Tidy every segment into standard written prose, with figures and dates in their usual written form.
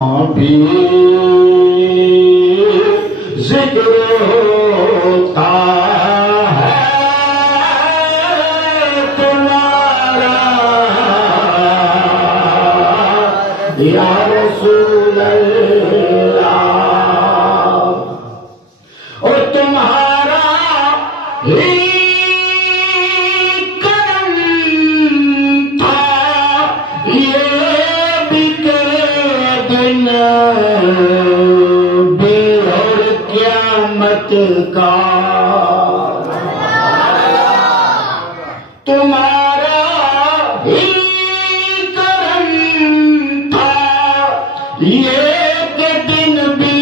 بھی ذکر ہوتا ہے تمہارا یا رسول اللہ، اور تمہارا ہی اور قیامت کا تمہارا ہی کرم تھا، یہ دن بھی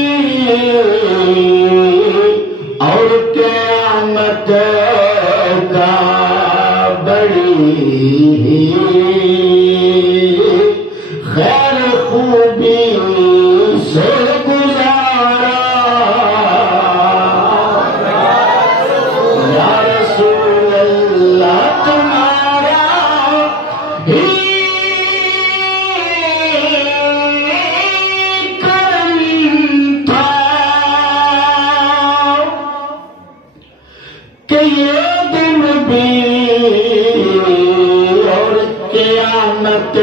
اور قیامت کا بڑی خیر خوبی سے گزارا یا رسول اللہ، تمہارا ہی کرم تھا کہ یہ دن بھی اور قیامت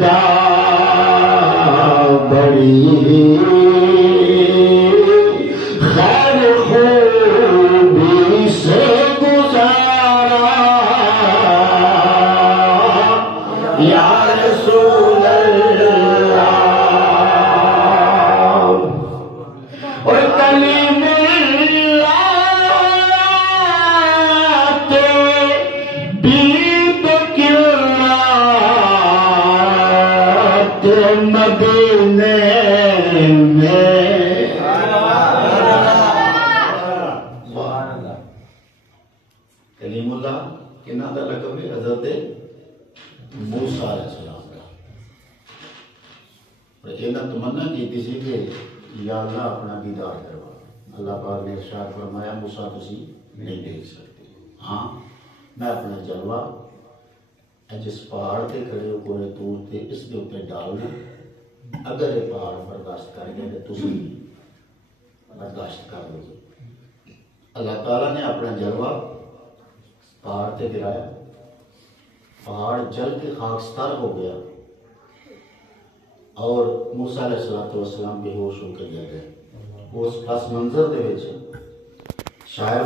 کا بڑی خیر خوبی سے گزارا یا رسول اللہ، اور کلیم اللہ کے بید مدینے میں کلیم اللہ کنہ دا لقب ہے حضرت موسیٰ علیہ السلام کا، اور اینا تمنا کی کسی کے یا اللہ اپنا دیدار کروا۔ اللہ پاک نے ارشاد فرمایا موسیٰ تسی نہیں دیکھ سکتے، ہاں میں اپنا جلوہ جس پہاڑ تے کھڑے ہو پورے دور تے اس کے اوپر ڈالنا، اگر یہ پہاڑ برداشت کر گئے تو تسی برداشت کر لو گے۔ اللہ تعالیٰ نے اپنا جلوہ پہاڑ تے گرایا، پہاڑ جل کے خاکستر ہو گیا اور موسیٰ علیہ السلام بے ہوش ہو کے لے گئے۔ اس پس منظر دے وچ شاید